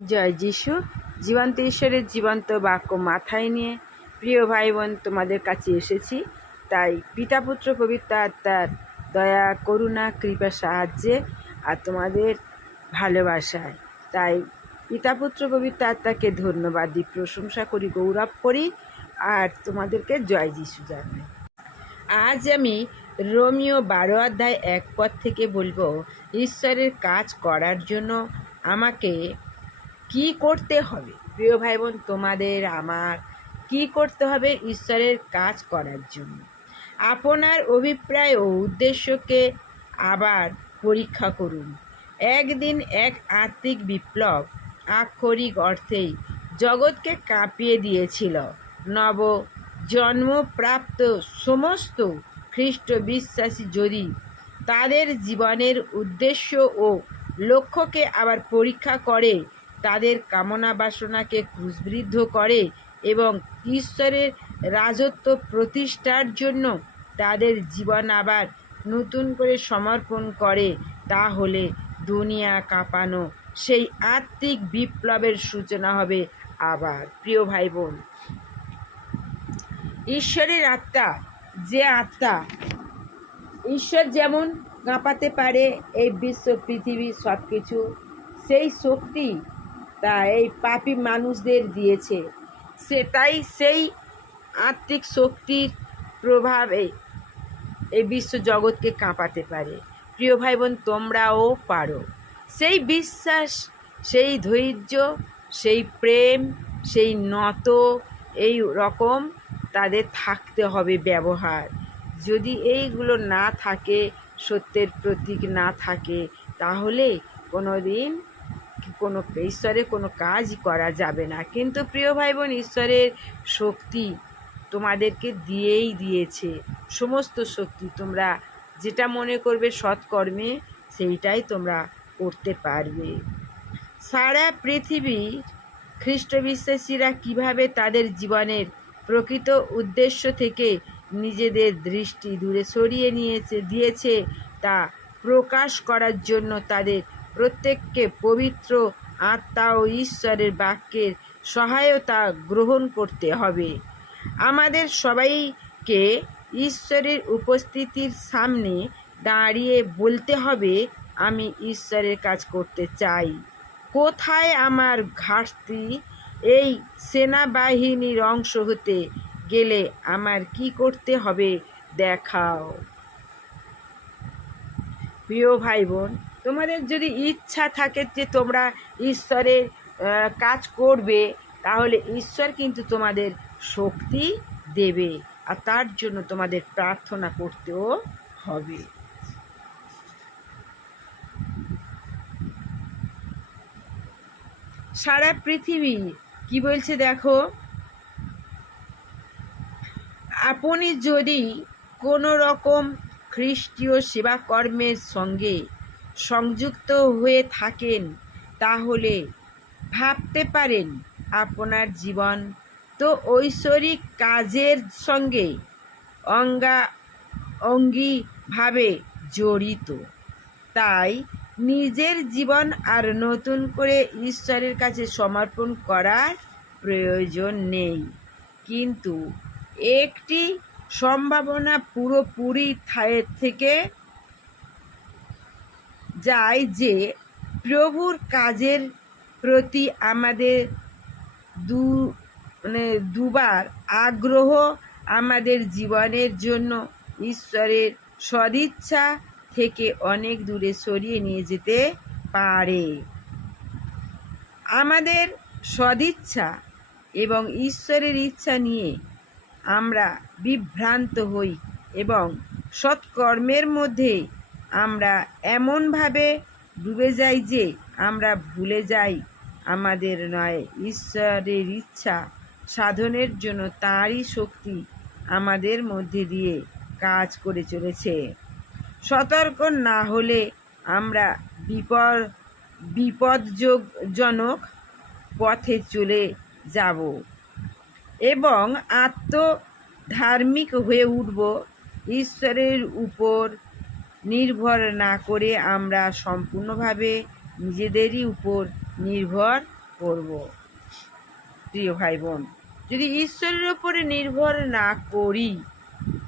জয় যিশু। জীবন্ত ঈশ্বরের জীবন্ত বাক্য মাথায় নিয়ে, প্রিয় ভাই বোন তোমাদের কাছে এসেছি। তাই পিতা পুত্র পবিত্র আত্মার দয়া, করুণা, কৃপা, সাহায্যে আর তোমাদের ভালোবাসায়। তাই পিতা পুত্র পবিত্র আত্মাকে ধন্যবাদ দিই, প্রশংসা করি, গৌরব করি আর তোমাদেরকে জয় যিশু জানাই। আজ আমি রোমিও বারো অধ্যায় এক পদ থেকে বলব, ঈশ্বরের কাজ করার জন্য আমাকে কি করতে হবে? প্রিয় ভাই বোন তোমাদের আমার কি করতে হবে ঈশ্বরের কাজ করার জন্য। আপনার অভিপ্রায় ও উদ্দেশ্যকে আবার পরীক্ষা করুন। একদিন এক আত্মিক বিপ্লব আক্ষরিক অর্থেই জগৎকে কাঁপিয়ে দিয়েছিল। নব জন্মপ্রাপ্ত সমস্ত খ্রিস্ট বিশ্বাসী যদি তাদের জীবনের উদ্দেশ্য ও লক্ষ্যকে আবার পরীক্ষা করে তাদের কামনা বাসনাকে ক্রুশবৃদ্ধ করে এবং ঈশ্বরের রাজত্ব প্রতিষ্ঠার জন্য তাদের জীবন আবার নতুন করে সমর্পণ করে, তাহলে দুনিয়া কাঁপানো সেই আত্মিক বিপ্লবের সূচনা হবে আবার। প্রিয় ভাই বোন ঈশ্বরের আত্মা যে আত্মা, ঈশ্বর যেমন কাঁপাতে পারে এই বিশ্ব পৃথিবী সব কিছু সেই শক্তি তা এই পাপি মানুষদের দিয়েছে। সেটাই সেই আত্মিক শক্তির প্রভাবে এই বিশ্ব জগৎকে কাঁপাতে পারে। প্রিয় ভাই বোন তোমরাও পারো। সেই বিশ্বাস, সেই ধৈর্য, সেই প্রেম, সেই নত, এই রকম তাদের থাকতে হবে ব্যবহার। যদি এইগুলো না থাকে, সত্যের প্রতীক না থাকে, তাহলে কোনো দিন কোনো ঈশ্বরের কোনো কাজই করা যাবে না। কিন্তু প্রিয় ভাই বোন ঈশ্বরের শক্তি তোমাদেরকে দিয়েই দিয়েছে। সমস্ত শক্তি তোমরা যেটা মনে করবে সৎকর্মে, সেইটাই তোমরা করতে পারবে। সারা পৃথিবীর খ্রিস্ট বিশ্বাসীরা কীভাবে তাদের জীবনের প্রকৃত উদ্দেশ্য থেকে নিজেদের দৃষ্টি দূরে সরিয়ে নিয়েছে, দিয়েছে, তা প্রকাশ করার জন্য তাদের প্রত্যেককে পবিত্র আত্মা ও ঈশ্বরের বাক্যের সহায়তা গ্রহণ করতে হবে। আমাদের সবাইকে ঈশ্বরের উপস্থিতির সামনে দাঁড়িয়ে বলতে হবে, আমি ঈশ্বরের কাজ করতে চাই। কোথায় আমার ঘাটতি? এই সেনাবাহিনীর অংশ হতে গেলে আমার কি করতে হবে? দেখাও। প্রিয় ভাই বোন তোমাদের যদি ইচ্ছা থাকে যে তোমরা ঈশ্বরের কাজ করবে, তাহলে ঈশ্বর কিন্তু তোমাদের শক্তি দেবে। আর তার জন্য তোমাদের প্রার্থনা করতেও হবে। সারা পৃথিবী, কি বলছে দেখো? আপনি যদি কোনো রকম খ্রিস্টীয় সেবাকর্মের সঙ্গে সংযুক্ত হয়ে থাকেন, তাহলে ভাবতে পারেন আপনার জীবন তো ঐশ্বরিক কাজের সঙ্গে অঙ্গা, অঙ্গিভাবে জড়িত। তাই নিজের জীবন আর নতুন করে ঈশ্বরের কাছে সমর্পণ করার প্রয়োজন নেই। কিন্তু একটি সম্ভাবনা পুরোপুরি থেকে যায় যে প্রভুর কাজের প্রতি আমাদের দু মানে দুবার আগ্রহ আমাদের জীবনের জন্য ঈশ্বরের সদিচ্ছা থেকে অনেক দূরে সরিয়ে নিয়ে যেতে পারে। আমাদের সদিচ্ছা এবং ঈশ্বরের ইচ্ছা নিয়ে আমরা বিভ্রান্ত হই এবং সৎকর্মের মধ্যে আমরা এমনভাবে ডুবে যাই যে আমরা ভুলে যাই। আমাদের নয়, ঈশ্বরের ইচ্ছা সাধনের জন্য তাঁরই শক্তি আমাদের মধ্যে দিয়ে কাজ করে চলেছে। সতর্ক না হলে আমরা বিপদ, বিপদজনক পথে চলে যাব এবং আত্মধার্মিক হয়ে উঠব। ঈশ্বরের উপর নির্ভর না করে আমরা সম্পূর্ণভাবে নিজেদেরই উপর নির্ভর করব। প্রিয় ভাই বোন যদি ঈশ্বরের উপরে নির্ভর না করি,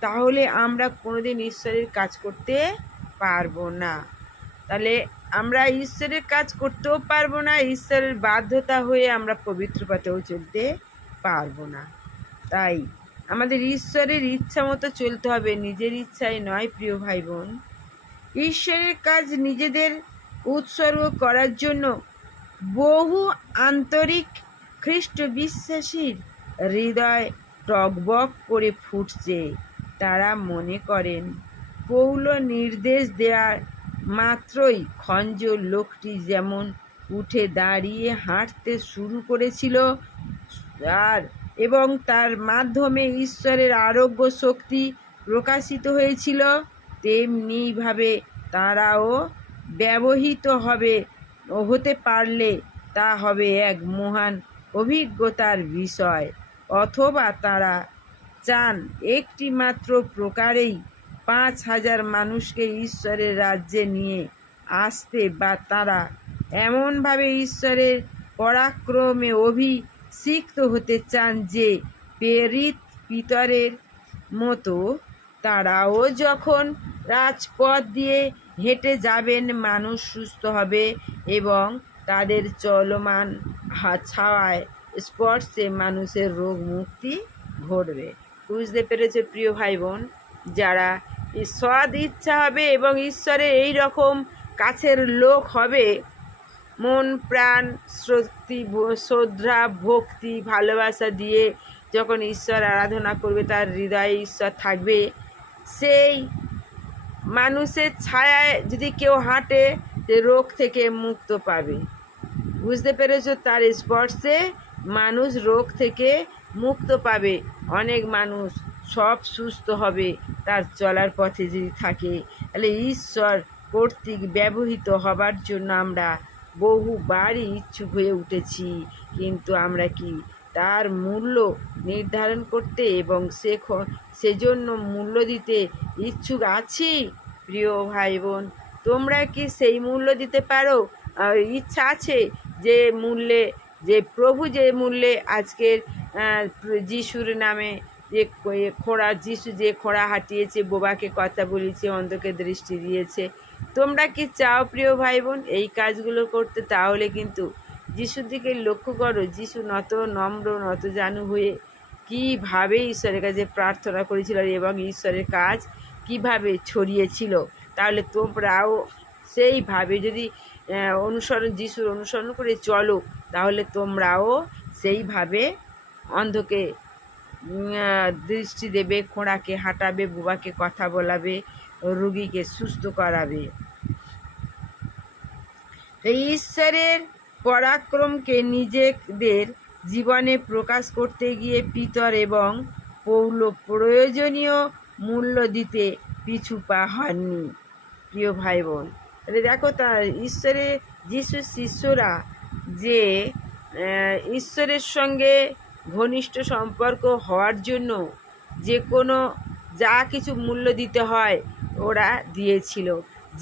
তাহলে আমরা কোনোদিন ঈশ্বরের কাজ করতে পারব না। তাহলে আমরা ঈশ্বরের কাজ করতেও পারব না, ঈশ্বরের বাধ্যতা হয়ে আমরা পবিত্র পথেও চলতে পারব না। তাই আমাদের ঈশ্বরের ইচ্ছা মতো চলতে হবে, নিজের ইচ্ছায় নয়, প্রিয় ভাই বোন ঈশ্বরের কাজ নিজেদের উৎসর্গ করার জন্য বহু আন্তরিক খ্রিস্ট বিশ্বাসীর হৃদয় টকবক করে ফুটছে। তারা মনে করেন, পৌল নির্দেশ দেওয়ার মাত্রই খঞ্জ লোকটি যেমন উঠে দাঁড়িয়ে হাঁটতে শুরু করেছিল, আর এবং তার মাধ্যমে ঈশ্বরের আরোগ্য শক্তি প্রকাশিত হয়েছিল। তেমনিভাবে তারাও ব্যবহৃত হবে, হতে পারলে তা হবে এক মহান অভিজ্ঞতার বিষয়। অথবা তারা চান একটি মাত্র প্রকারেই পাঁচ হাজার মানুষকে ঈশ্বরের রাজ্যে নিয়ে আসতে বা তারা এমনভাবে ঈশ্বরের পরাক্রমে অভিষিক্ত হতে চান যে প্রেরিত পিতরের মতো তারাও যখন রাজপথ দিয়ে হেঁটে যাবেন, মানুষ সুস্থ হবে এবং তাদের চলমান ছাওয়ায় স্পর্শে মানুষের রোগ মুক্তি ঘটবে। বুঝতে পেরেছে প্রিয় ভাই বোন যারা সদ ইচ্ছা হবে এবং ঈশ্বরের এই রকম কাছের লোক হবে, মন, প্রাণ শ্রদ্ধি শ্রদ্ধা, ভক্তি, ভালোবাসা দিয়ে যখন ঈশ্বর আরাধনা করবে, তার হৃদয়ে ঈশ্বর থাকবে সেই মানুষের ছায়ায় যদি কেউ হাঁটে, সে রোগ থেকে মুক্ত পাবে। বুঝতে পেরেছ? তার স্পর্শে মানুষ রোগ থেকে মুক্ত পাবে। অনেক মানুষ সব সুস্থ হবে, তার চলার পথে যদি থাকে। তাহলে ঈশ্বর কর্তৃক ব্যবহৃত হবার জন্য আমরা বহুবারই ইচ্ছুক হয়ে উঠেছি। কিন্তু আমরা কি তার মূল্য নির্ধারণ করতে এবং সে সেজন্য মূল্য দিতে ইচ্ছুক আছি, প্রিয় ভাই বোন তোমরা কি সেই মূল্য দিতে পারো? ইচ্ছা আছে যে মূল্যে, যে প্রভু যে মূল্যে আজকের যিশুর নামে যে খোড়া, যিশু যে খোড়া হাঁটিয়েছে, বোবাকে কথা বলেছে, অন্ধকে দৃষ্টি দিয়েছে। তোমরা কি চাও, প্রিয় ভাই বোন এই কাজগুলো করতে? তাহলে কিন্তু যিশুর দিকে লক্ষ্য করো, যিশু নত, নম্র নত জানু হয়ে কীভাবে ঈশ্বরের কাছে প্রার্থনা করেছিল এবং ঈশ্বরের কাজ কীভাবে ছড়িয়েছিল, তাহলে তোমরাও সেইভাবে যদি অনুসরণ, যিশুর অনুসরণ করে চলো, তাহলে তোমরাও সেইভাবে অন্ধকে দৃষ্টি দেবে, খোঁড়াকে হাঁটাবে, বুবাকে কথা বলাবে, রুগীকে সুস্থ করাবে। ঈশ্বরের পরাক্রমকে নিজেদের জীবনে প্রকাশ করতে গিয়ে পিতর এবং পৌল প্রয়োজনীয় মূল্য দিতে পিছু পা হননি। প্রিয় ভাই বোন তাহলে দেখো তার ঈশ্বরের যিশু শিষ্যরা যে ঈশ্বরের সঙ্গে ঘনিষ্ঠ সম্পর্ক হওয়ার জন্য যে কোনো যা কিছু মূল্য দিতে হয়, ওরা দিয়েছিল।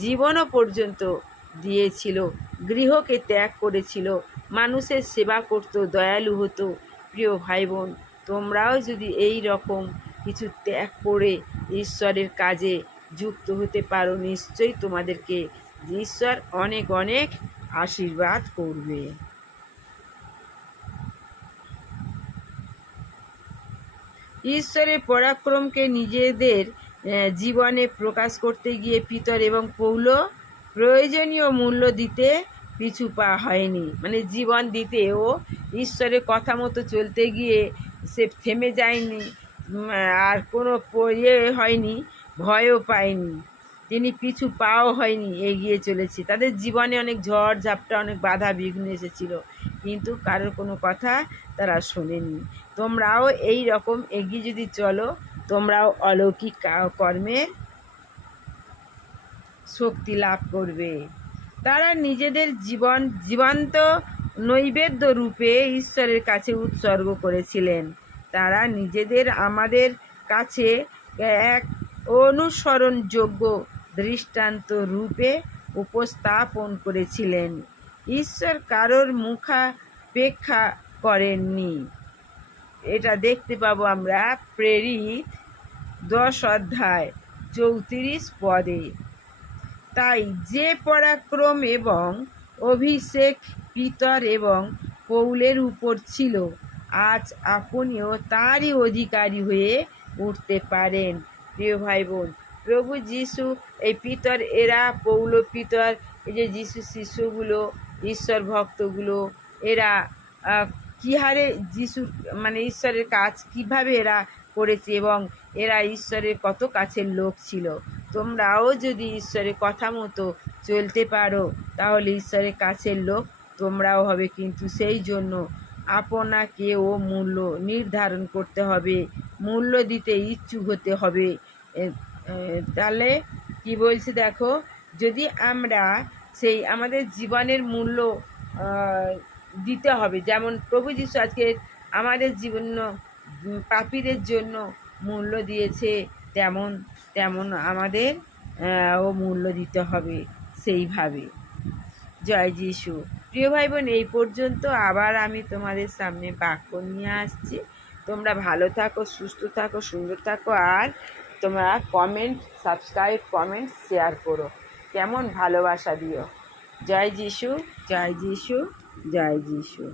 জীবনও পর্যন্ত দিয়েছিল, গৃহকে ত্যাগ করেছিল, মানুষের সেবা করত, দয়ালু হতো। প্রিয় ভাই বোন তোমরাও যদি এই রকম কিছু ত্যাগ করে ঈশ্বরের কাজে যুক্ত হতে পারো, নিশ্চয়ই তোমাদেরকে ঈশ্বর অনেক অনেক আশীর্বাদ করবে। ঈশ্বরের পরাক্রমকে নিজেদের জীবনে প্রকাশ করতে গিয়ে পিতর এবং পৌল প্রয়োজনীয় মূল্য দিতে পিছু পা হয়নি। মানে জীবন দিতেও ঈশ্বরের কথা মতো চলতে গিয়ে সে থেমে যায়নি আর কোনো ইয়ে হয়নি, ভয়ও পায়নি। তিনি পিছু পাও হয়নি, এগিয়ে চলেছে। তাদের জীবনে অনেক ঝড়, ঝাপটা, অনেক বাধা, বিঘ্ন এসেছিল। কিন্তু কারোর কোনো কথা তারা শোনেনি। তোমরাও এই রকম এগিয়ে যদি চলো, তোমরাও অলৌকিক কর্মের শক্তি লাভ করবে। তারা নিজেদের জীবন, জীবন্ত নৈবেদ্য রূপে ঈশ্বরের কাছে উৎসর্গ করেছিলেন। তারা নিজেদের আমাদের কাছে এক অনুসরণযোগ্য দৃষ্টান্ত রূপে উপস্থাপন করেছিলেন। ঈশ্বর কারোর মুখা উপেক্ষা করেননি। এটা দেখতে পাবো আমরা প্রেরিত দশ অধ্যায় চৌত্রিশ পদে। তাই যে পরাক্রম এবং অভিষেক পিতর এবং পৌলের উপর ছিল, আজ আপনিও তারই অধিকারী হয়ে উঠতে পারেন। প্রিয় ভাই বোন প্রভু যিশু, এই পিতর এরা পৌল পিতর, এই যে যিশু শিশুগুলো, ঈশ্বর ভক্তগুলো, এরা কী হারে যিশুর মানে ঈশ্বরের কাজ কীভাবে এরা করেছে এবং এরা ঈশ্বরের কত কাছের লোক ছিল। তোমরাও যদি ঈশ্বরের কথা মতো চলতে পারো, তাহলে ঈশ্বরের কাছের লোক তোমরাও হবে। কিন্তু সেই জন্য আপনাকে ও মূল্য নির্ধারণ করতে হবে, মূল্য দিতে ইচ্ছুক হতে হবে। তাহলে কি বলছে দেখো, যদি আমরা সেই আমাদের জীবনের মূল্য দিতে হবে, যেমন প্রভু যিশু আজকে আমাদের জীবন পাপীদের জন্য মূল্য দিয়েছে, তেমন তেমন আমাদের ও মূল্য দিতে হবে সেইভাবে। জয় যিশু। প্রিয় ভাই বোন এই পর্যন্ত আবার আমি তোমাদের সামনে বাক্য নিয়ে আসছি। তোমরা ভালো থাকো, সুস্থ থাকো, সুন্দর থাকো, আর তোমরা কমেন্ট সাবস্ক্রাইব কমেন্ট শেয়ার করো। কেমন ভালোবাসা দিও। জয় যিশু জয় যিশু জয় যিশু।